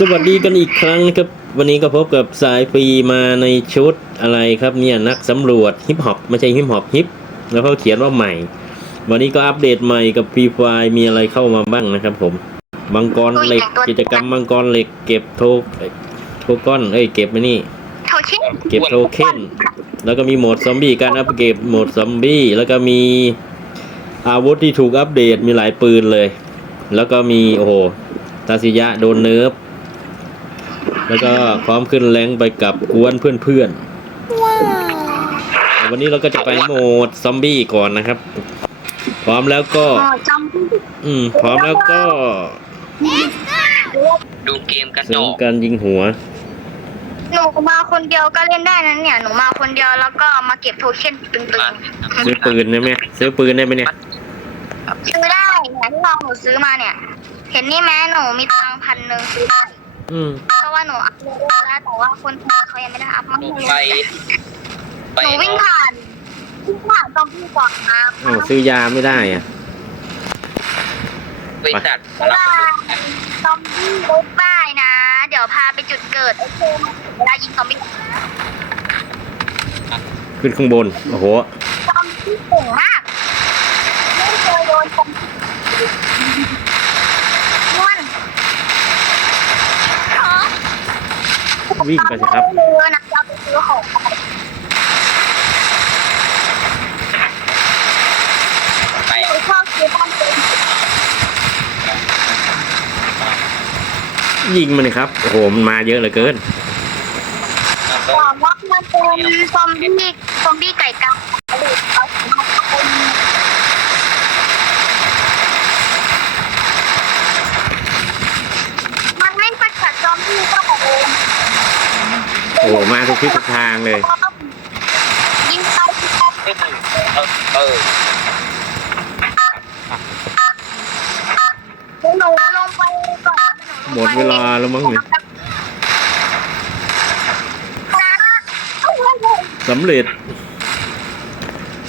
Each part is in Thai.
สวัสดีกันอีกครั้งนะครับ วันนี้ก็พบกับสายฟรีมาในชุดอะไรครับเนี่ยนักสำรวจฮิปฮอปไม่ใช่ฮิปฮอปฮิปแล้วเขาเขียนว่าใหม่ วันนี้ก็อัปเดตใหม่กับฟรีไฟมีอะไรเข้ามาบ้างนะครับผมมังกรเหล็กกิจกรรมมังกรเหล็ก เก็บโทโทก้อนเอ้ยเก็บไปนี่โทเค็นเก็บโทเค็นแล้วก็มีโหมดซอมบี้การอัปเกรดโหมดซอมบี้แล้วก็มีอาวุธที่ถูกอัปเดตมีหลายปืนเลย แล้วก็มีโอ้โหตาซิยะโดนเนิร์ฟ แล้วก็พร้อมขึ้นแรงค์ไปกับกวนเพื่อนๆแต่วันนี้เราก็จะไปโหมดซอมบี้ก่อนนะครับ พร้อมแล้วก็อ๋อจอืม พร้อมแล้วก็ดูเกมกระเสริจมอกการยิงหัวำหนูมาคนเดียวก็เล่นได้นะเนี่ย หนูมาคนเดียวแล้วก็มาเก็บโทเค็นตึงซื้อปืนได้ไหมซื้อปืนได้ไหมเนี่ยๆซื้อได้เนี่ยที่เราหนูซื้อมาเนี่ย เห็นนี่ไหมหนูมีตังค์พันหนึ่งซื้อได้ อืมเพราะว่าหนูอัพโหลดแล้วแต่ว่าคนอื่นเขายังไม่ได้อัพมาดูให้ไปเลยไปหนูวิ่งผ่านวิ่งผ่านตรงที่ก่อนมาอ้าวซื้อยาไม่ได้อะบริษัทเวลาซอมบี้ลุกได้นะ เดี๋ยวพาไปจุดเกิดโอเคเวลายิงซอมบี้ขึ้นข้างบน โอ้โหซอมบี้เก่งมากไม่เคยโดนซอมบี้ม่วน วิ่งไปสิครับเรือนะเราไปซื้อของไปหนูชอบซื้อบ้านเป็นยิงมันเลยครับโอ้โหมันมาเยอะเหลือเกินหวังว่ามันเป็นซอมบี้ซอมบี้ไก่กาหรือเขาเป็นมันไม่ประกัดซอมบี้ก็บอกเอง โอ้โหมาทุกทิศทุกทางเลย ยิงไปยิงไปเออเออหนูลงไปก่อนหมดเวลาแล้วมั้งเนี่ยสำเร็จ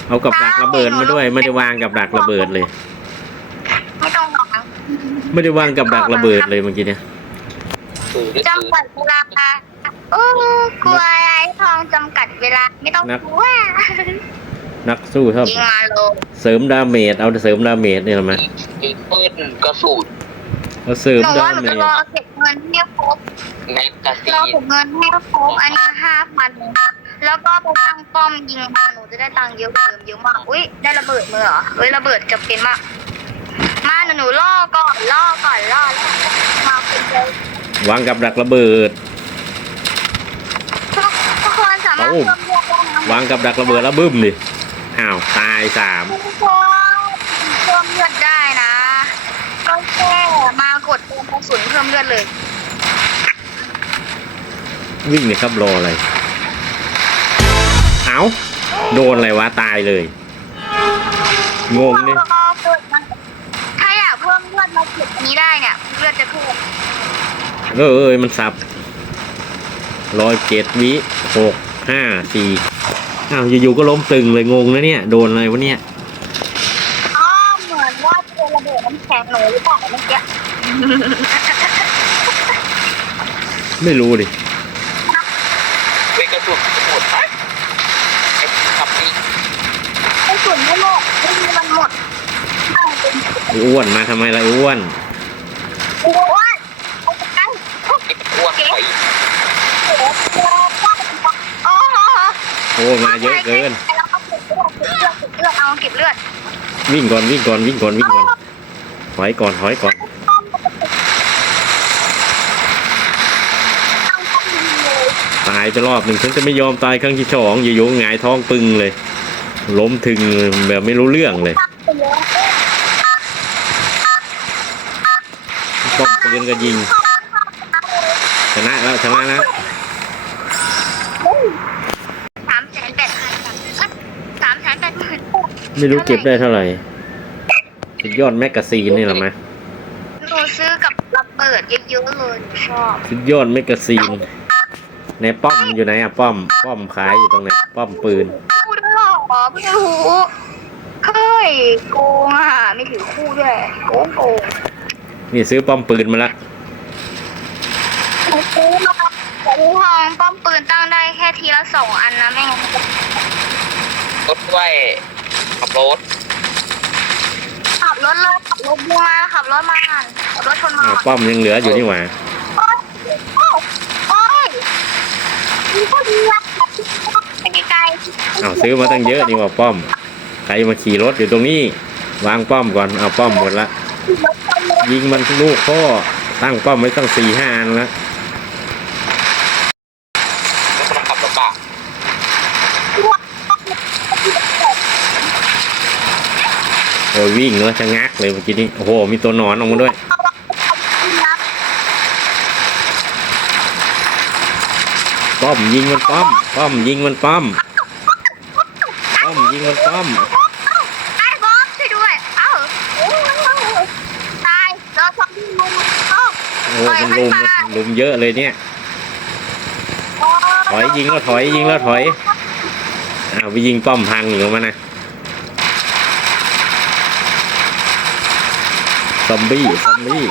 เอากับดักระเบิดมาด้วย ไม่ได้วางกับดักระเบิดเลย ไม่ต้องหรอกนะไม่ได้วางกับดักระเบิดเลยเมื่อกี้เนี่ยสูงจำกัดเวลา โอ้กลัวอะไรทองจำกัดเวลาไม่ต้องกลัวนักสู้ชอบยิงมาโลเสริมดาเมจเอาแต่เสริมดาเมจเนี่ยหรอไหมยิงปืนกระสุนเอาเสริมหนูดาว่าหนูเมจะจรอเก็บเงินให้ครบแม็กกาซีรอนเก็บเงินให้ครบอันนี้ห้าพันแล้วก็ไปตั้งป้อมยิงมาหนูจะได้ตังค์เยอะกว่าเดิมเยอะมากอุ้ยได้ระเบิดมือเหรอเฮ้ยระเบิดจะเป็นมาก มาหนูหนูล่อก่อนล่อก่อนล่อแล้วมาเป็นเลยวางกับดักระเบิด ทุกทุกคนสามารถ โอ้เพิ่มเลือดได้นะวางกับดักระเบิดแล้วบึ้มดิอ้าวตายสามทุกคนเพิ่มเลือดได้นะก็แค่มากดเติมกระสุนเพิ่มเลือดเลย วิ่งเลยครับรออะไร เอาโดนอะไรวะตายเลย งงเนี่ยถ้าอยากเพิ่มเลือดมาเก็บอันนี้ได้เนี่ย เลือดจะเพิ่มเออเอยมันสับร้อยเจ็ดวิหก ห้าสี่อ้าวอยู่ๆก็ล้มตึงเลยงงนะเนี่ย โดนอะไรวะเนี่ยอ๋อเหมือนว่าเจอระเบิดน้ำแข็งหนูหรือเปล่าเมื่อกี้ไม่รู้ดิเป็นกระสุนหมดไปไอ้ขับนี่กระสุนไม่หมดไม่มีมันหมดอ้าวเป็นไอ้อ้วนมาทำไมล่ะไอ้อ้วนโอ้ยเอาไปกันโอ้ไอ้อ้วนถอยโหโอ้โห โอ้มาเยอะเกินแล้วก็เก็บเลือดเก็บเลือดเก็บเลือดเอาเก็บเลือดวิ่งก่อนวิ่งก่อนวิ่งก่อนวิ่งก่อนถอยก่อนถอยก่อนตายไปรอบหนึ่งฉันจะไม่ยอมตายครั้งที่สองอยู่ๆหงายท้องปึงเลย ล้มถึงแบบไม่รู้เรื่องเลยป้อมปืนก็ยิงชนะแล้วชนะแล้ว สามแสนแปดพันสามแสนแปดหมื่น ไม่รู้เก็บได้เท่าไหร่สุดยอดแมกกาซีนนี่เหรอไหมหนูซื้อกับระเบิดเยอะๆเลยชอบสุดยอดแมกกาซีน ในป้อมอยู่ไหนอะป้อม ป้อมขายอยู่ตรงไหนป้อมปืนคู่ด้วยเหรอเพิ่งรู้เฮ้ยโกงอะไม่ถือคู่ด้วยโกงโกงนี่ซื้อป้อมปืนมาละซื้อมาซื้อทองป้อมปืนตั้งได้แค่ทีละสองอันนะไม่งั้นรถด้วย ขับรถขับรถเลยขับรถมาขับรถมาขับรถชนมาอ้าวป้อมยังเหลืออยู่นี่หว่าโอ๊ยโอ๊ยโอ๊ยมีคนเดียวไปไกลๆอ้าวซื้อมาตั้งเยอะนี่หว่าป้อม ใครมาขี่รถอยู่ตรงนี้ วางป้อมก่อนเอาป้อมหมดละ ยิงมันลูกพ่อตั้งป้อมไว้ตั้งสี่ห้าอันแล้ว แล้วมันขับรถบะ โอ้ยวิ่งแล้วชะงักเลยเมื่อกี้นี้โอ้โหมีตัวหนอนออกมาด้วยป้อมยิงมันป้อมป้อมยิงมันป้อมป้อมยิงมันป้อมไอ้บอสช่วยด้วยเอ้าตายเราทำที่มุมเอ้าโอ้มันลุมลุมเยอะเลยเนี่ยถอยยิงแล้วถอยยิงแล้วถอยอ้าวไปยิงป้อมพังอยู่มันนะ ซอมบี้ซอมบี้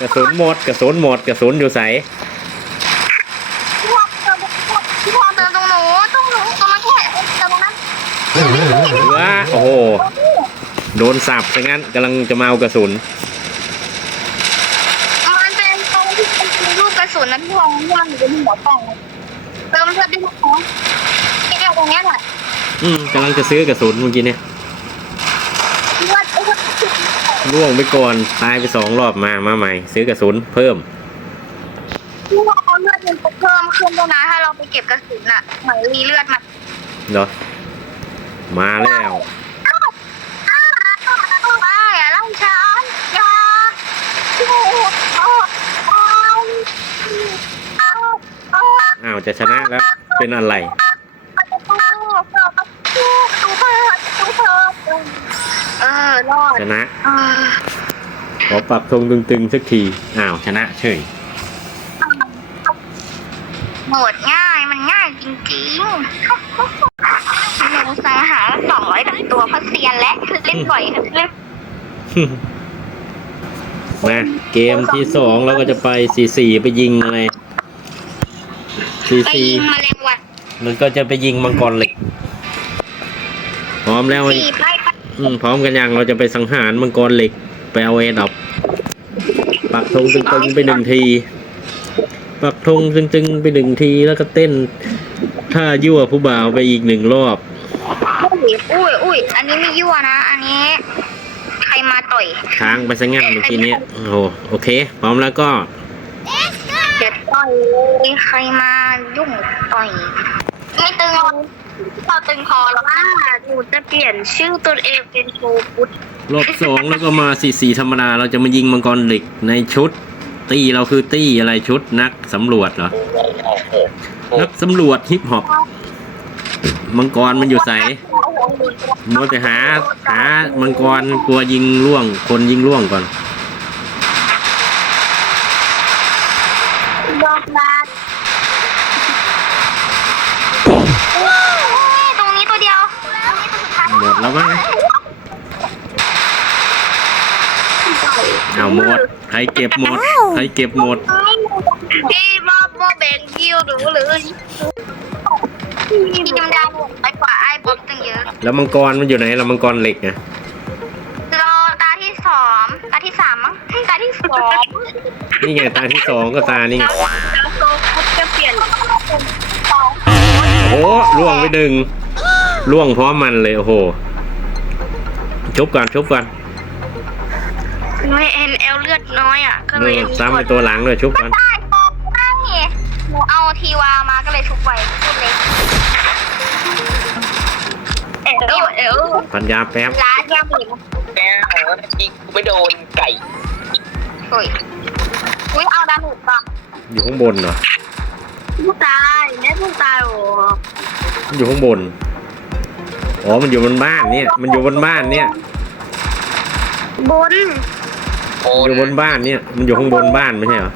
กระสุนหมดกระสุนหมดกระสุนอยู่ใสพี่พรเดินตรงหนูตรงหนูตรงนั้นแค่ตรงนั้นว้าโอ้โหโดนสับซะงั้นกำลังจะมาเอากระสุนมันเป็นตรงที่เป็นลูกกระสุนนั้นพี่พรว่างอยู่บนหัวกล่องเติมเพื่อได้ไหมคะที่เดียวตรงนี้แหละอืมกำลังจะซื้อกระสุนเมื่อกี้เนี่ย ที่ว่าไอ้คน ล่วงไปก่อนตายไปสองรอบมามาใหม่ ซื้อกระสุนเพิ่มที่ว่าเอาเลือดมันจะเพิ่มขึ้นด้วยนะถ้าเราไปเก็บกระสุนอะเหมือนมีเลือดมาเนาะมาแล้วอ้าวอ้าวอ้าวอย่าไล่ฉันอย่าอ้าวอ้าวอ้าวอ้าวอ้าวจะชนะแล้วเป็นอะไร ออรอดชนะเออขอปรับธงตึงๆสักทีอ้าวชนะเฉยโหมดง่ายมันง่ายจริงๆหนูสังหารสองร้อยตัวเพราะเซียนและเล่นบ่อยเล่นมาเกมที่สองเราก็จะไปสี่สี่ไปยิงอะไรสี่ไปสี่ยิงแมลงวันมันก็จะไปยิงมังกรเหล็กพร้อมแล้วสี่ไปไป อืมพร้อมกันยังเราจะไปสังหารมังกรเหล็กไปเอาเอดอบปักธงตึงๆไปหนึ่งที ปักธงตึงๆไปหนึ่งทีแล้วก็เต้นท่ายั่วผู้บ่าวไปอีกหนึ่งรอบอุ้ยอุ้ยอันนี้ไม่ยั่วนะ อันนี้ ใครมาต่อย ค้างไปซะงั้นเมื่อกี้เนี้ยโอ้โหโอเค พร้อมแล้วก็เดี๋ยวต่อยเลยใครมายุ่งต่อย ไม่ตึงหรอ กเราตึงพอแล้วว่าหนูจะเปลี่ยนชื่อตัวเองเป็นโชกุดรอบสองแล้วก็มาสี่สี่ธรรมดา เราจะมายิงมังกรเหล็กในชุด ตี้เราคือตี้อะไรชุดนักสำรวจเหรอ นักสำรวจฮิปฮอปมังกรมันอยู่ใสมัวแต่หา หามังกรกลัวยิงล่วง คนยิงล่วงก่อน แล้วมั้งเอาหมดใครเก็บหมดใครเก็บหมด พี่มอบมอบแบ่งคิวหนูเลยพี่จำได้ไปกว่าไอ้บ๊อบตั้งเยอะ แล้วมังกรมันอยู่ไหนแล้วมังกรเหล็กอะรอตาที่สองตาที่สามมั้งตาที่สองนี่ไงตาที่สองก็ตานี่ไงแล้วโซคุดจะเปลี่ยนโอ้ล่วงไปดึงล่วงพร้อมมันเลยโอ้โห ชุบก่อนชุบก่อนหนูเอ็นเอลเลือดน้อยอะก็เลยเออซ้ำไปตัวหลังด้วยชุบก่อน ได้โตได้หนูเอาทีวามาก็เลยชุบไว้ชุบเล็กเอลเอลพันยาแป๊บร้านยาบีบแกยิงไม่โดนไก่เฮ้ยอุ้ยเอาดาหนุก่อนอยู่ข้างบนเหรอผู้ตายแม่ผู้ตายโอ้มันอยู่ข้างบน อ๋อ มันอยู่บนบ้านเนี่ย มันอยู่บนบ้านเนี่ย บน โอ้อยู่บนบ้านเนี่ย มันอยู่ข้างบนบ้านไม่ใช่เหรอ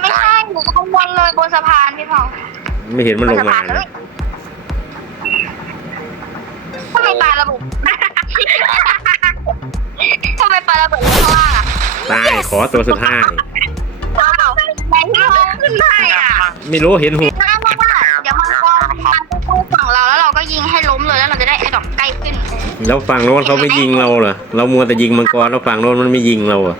ไม่ใช่หนูข้างบนเลยบนสะพานพี่พองไม่เห็นมันลงมาเลเลยยทำไมปลาระเบิด ทำไมปลาระเบิดข้างล่างอะตาย ขอตัวสุดท้าย ว้าวในไม่รู้เห็นหัว ให้ล้มเลยแล้วเราจะได้ไอ้ดอกใกล้ขึ้นแล้วฝั่งโน้นเขาไม่ยิงเราเหรอเรามัวแต่ยิงมังกรแล้วฝั่งโน้นมันไม่ยิงเราอะ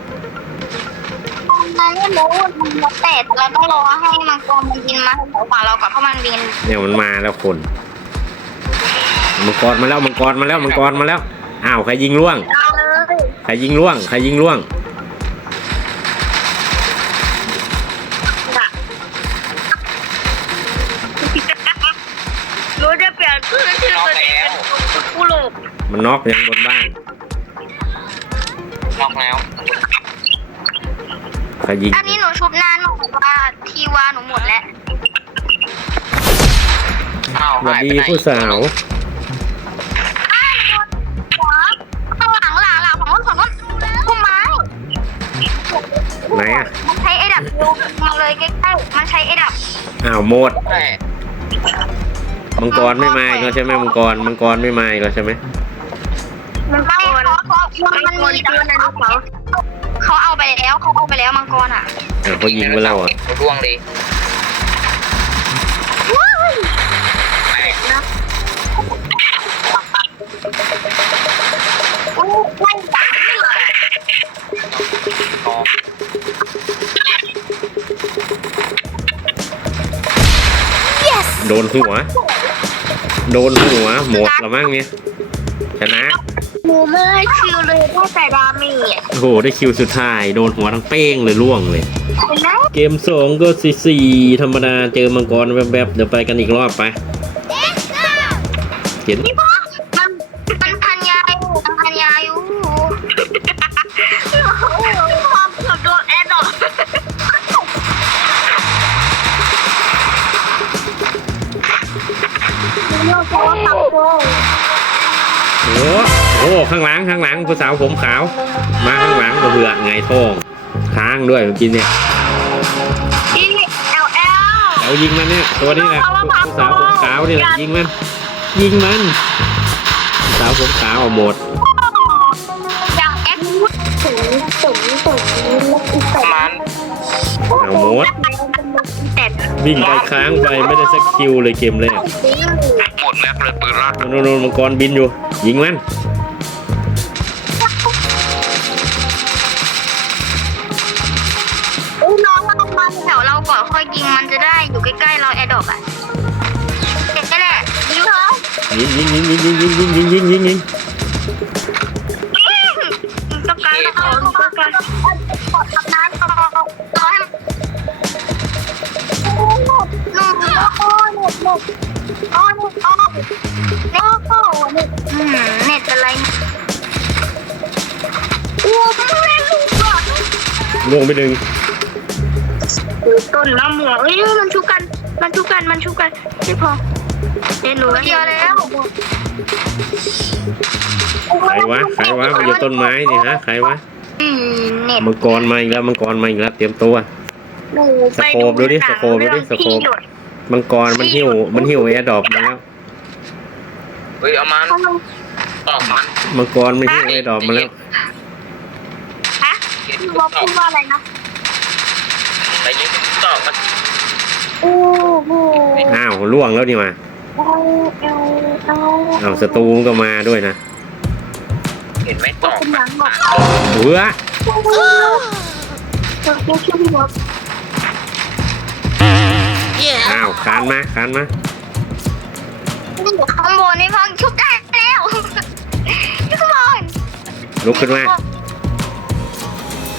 มันไม่รู้มันแล้วแต่เราต้องรอให้มังกรมันบินมาแถวฝั่งเราก่อนเพราะมันบินเนี่ยมันมาแล้วคนมังกรมาแล้วมังกรมาแล้วมังกรมาแล้วอ้าวใครยิงล่วงเราเลยใครยิงล่วง ใครยิงล่วง มันน็อกยังบนบ้านนอกแล้วใครยิงอันนี้หนูชุบนานหนูบอกว่าทีวาหนูหมดแล้วอ้าวสวัสหายดีไปไหนผู้สาวหัวข้างหลังหลังหลังของรถของรถพุ่มไม้ไหนอะมันใช้ไอ้ดับลงมาเลยใกล้ๆมันใช้ไอ้ดับอ้าวหมด ใช่มังกรไม่มาอีกแล้วใช่ไหมมังกรมังกรไม่มาอีกแล้วใช่ไหมมันเขา เขามันมีดับเขาเขาเอาไปแล้วเขาเอาไปแล้วมังกรอะอ้าวเขายิงไปแล้วอะเขาร่วงเลยแม่งไม่ตายเลยนอกโดนหัว โดนหัวหมดแล้วมั้งเนี่ยชนะหนู ไม่ได้คิวเลยได้แต่ดาเมจโอ้โห ได้คิวสุดท้าย โดนหัวทั้งเป้งเลยล่วงเลย เห็นไหมเกมสองก็สี่สี่ธรรมดาเจอมังกรแวบๆเดี๋ยวไปกันอีกรอบไปเห็นมันมันพันยาอยู่มันพันยาอยู่ความเกือบโดนแอดดอกเรื่องเพราะว่าตับโกงโอ้ โหข้างหลังข้างหลังผู้สาวผมขาว มาข้างหลังก็เผื่อไงท้องค้างด้วยเมื่อกี้เนี่ยอีเอลเอลเอายิงมันเนี่ยตัวนี้แหละผู้สาวผมขาวนี่แหละยิงมัน ยิงมันผู้สาวผมขาวเอาหมดอย่างแอคสูงสูงสูงสูงประมาณเอาหมดแต่วิ่งไปค้างไปไม่ได้สักคิวเลยเกมแรกหมดแม็กเลยปืนลั่นโน่นโน่นมังกรบินอยู่ ยิงมัน ยิงยิงยิงยิงยิงยิงยิงยิงยิงยิงยิงต้องการต้องต้องการขอทำน้ำต่อต่อให้หนุ่มโอ้หนุ่มหนุ่มอ๋อนุ่มอ๋อเน็ตโอ้เน็ตอืมเน็ตอะไรโอ้ไม่เล่นลูกหรอกล่วงไปหนึ่งต้นมะม่วงเอ้ยมันชุกกัน มันชุกกัน มันชุกกันพี่พอ เดี๋ยวหนูเดียวแล้วใครวะใครวะมันอยู่ต้นไม้นี่ฮะใครวะอืมเน็ตมังกรมาอีกแล้วมังกรมาอีกแล้วเตรียมตัวหนูสโคปดูดิสโคปดูดิสโคปมังกรมันหิวมันหิวแอร์ดรอปมาแล้วเฮ้ยเอามันตอกมันมังกรมันหิวแอร์ดรอปมาแล้วฮะพี่บอกพูดว่าอะไรนะแต่ยิงตอกมันโอ้โหอ้าวล่วงแล้วนี่มา เอาเอาเอาอ้าวศัตรูมันก็มาด้วยนะเห็นไหมตอกเป็นหมัลันงบอกเฮ้อเดี๋ยวช่วยพี่บอกอ้าวคานมาคานมาข้างบนนี่พังชุบได้แล้วข้างบนลุกขึ้นมา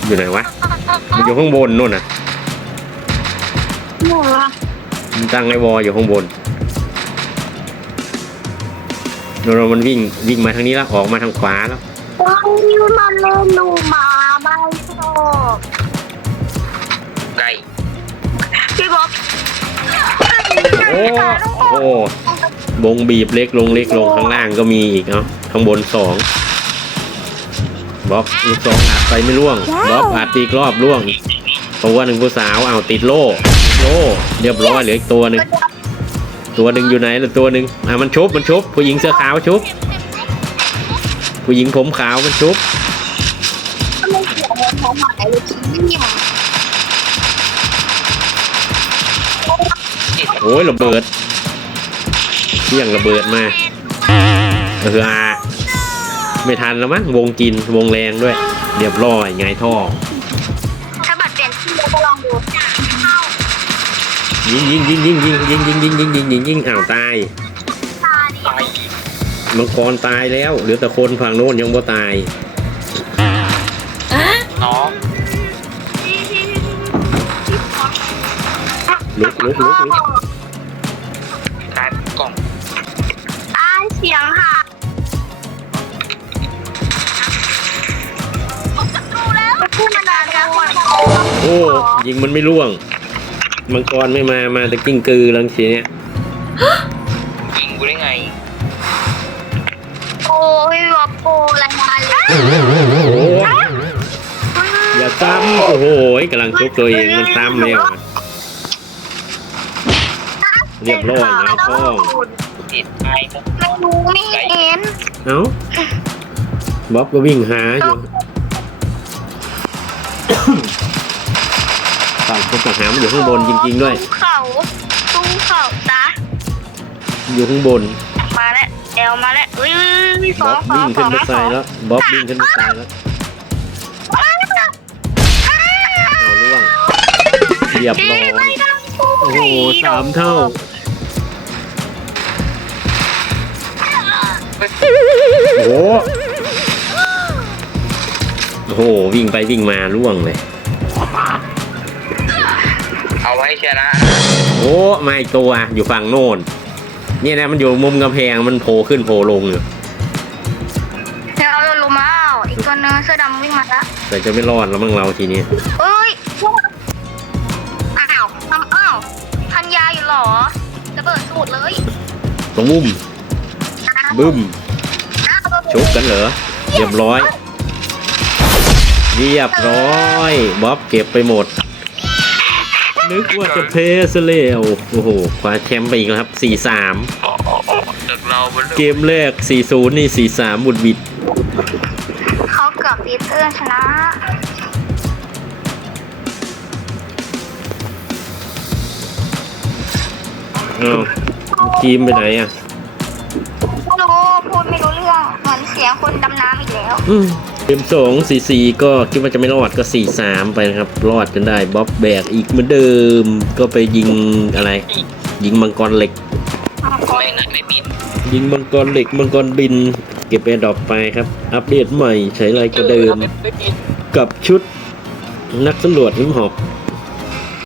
อยู่ไหนวะมันอยู่ข้างบนนู่นน่ะหนูอะมันตั้งไอ้วออยู่ข้างบน โนนมันวิ่งวิ่งมาทางนี้แล้วออกมาทางขวาแล้วโอ้ยมันเล่นหนูมาไม่ชอบไก่พี่บ๊อบโอ้โอ้บงบีบเล็กลงเล็กลงข้างล่างก็มีอีกเนาะข้างบนสองบ๊อบลูกสองอัดไปไม่ร่วงบ๊อบอัดตีกรอบร่วงอีกตัวหนึ่งผู้สาวอ้าวติดโล่โล่เรียบร้อยเหลืออีกตัวหนึ่ง ตัวหนึ่งอยู่ไหนเหรือตัวหนึ่งอะมันชุบมันชุบผู้หญิงเสื้อขาวชุบผู้หญิงผมขาวมันชุบไม่เกี่ยวกับเขาหมายเลยที่นี่โอ้ยระเบิดเที่ยงระเบิดมาเอออาไม่ทันแล้วมั้งวงกินวงแรงด้วย เรียบร้อยไงท่อ ยิงยิงยิงยิงยิงยิงยิงยิงยิงยิงยิงยิงอ้าวตายตายมังกรตายแล้วเหลือแต่คนฝั่งโน้นยังบ่ตายน้องลุกลุกลุกลุกกลายกล่องอ้าเสียงค่ะดูแล้วพูดมานานแล้วโอ้ยิงมันไม่ล่วง มังกรไม่มา มาแต่กิ้งกือลังทีเนี้ยยิงกูได้ไง โอ้ยวับโปรายงานเลยโอ้อย่าซ้ำโอ้โหกำลังทุบตัวเองมันซ้ำแล้วอะเรียบร้อยไงายท้องติดตายก็ไม่รู้ไม่เห็นเอ้าบ๊อบก็วิ่งหาอยู่ ฝั่งคนสังหารมันอยู่ข้างบนจริง ๆ ด้วยตู้เขาตู้เขาตาอยู่ข้างบนมาแล้วเอลมาแล้วอุ้ยสบ๊อองบสอวิ่งงสขึ้อนงมามาสใส่องแล้วบ๊อบวิ่งขึ้นมาใส่แล้วเอาล่วงเรียบร้อยไม่ได้ตู้โอ้โหสามเท่า โอ้โห โอ้โห วิ่งไปวิ่งมาล่วงเลยเอา ไว้ชนะโอ้ไม่ตัวอยู่ฝั่งโน้นเนี่ยนะมันอยู่มุมกำแพงมันโผล่ขึ้นโผล่ลงอยู่เดี๋ยวเอาลงมาเอาอีกตัวนึงเสื้อดำวิ่งมาแล้วแต่จะไม่รอดแล้วมั้งเราทีนี้เอ้ยอ้าวทำอ้าวพันยาอยู่เหรอระเบิดสูตรเลยตรงมุมบึ้มอ้าวระเบิดชกกันเหรอเรียบร้อย เรียบร้อยบ๊อบเก็บไปหมด นึกว่าจะเพซะแล้วโอ้โหคว้าแชมป์ไปอีกแล้วครับ 4-3เด็กเรามันเกมแรก 4-0 นี่ 4-3บุดบิดเขาเกือบปีเตอร์ชนะอ้าวทีมไปไหนอะ ไม่รู้ พูดไม่รู้เรื่อง เหมือนเสียงคนดำน้ำอีกแล้วอืม เกมสองสี่สี่ก็คิดว่าจะไม่รอดก็สี่สามไปนะครับ รอดกันได้บ๊อบแบกอีกเหมือนเดิม ก็ไปยิงอะไร ยิงมังกรเหล็กไม่งั้นไม่บินยิงมังกรเหล็กมังกรบิน เก็บแอร์ดรอปไปครับ อัปเดตใหม่ใช้อะไรก็เดิม ไม่บินกับชุดนักสำรวจหิมหอก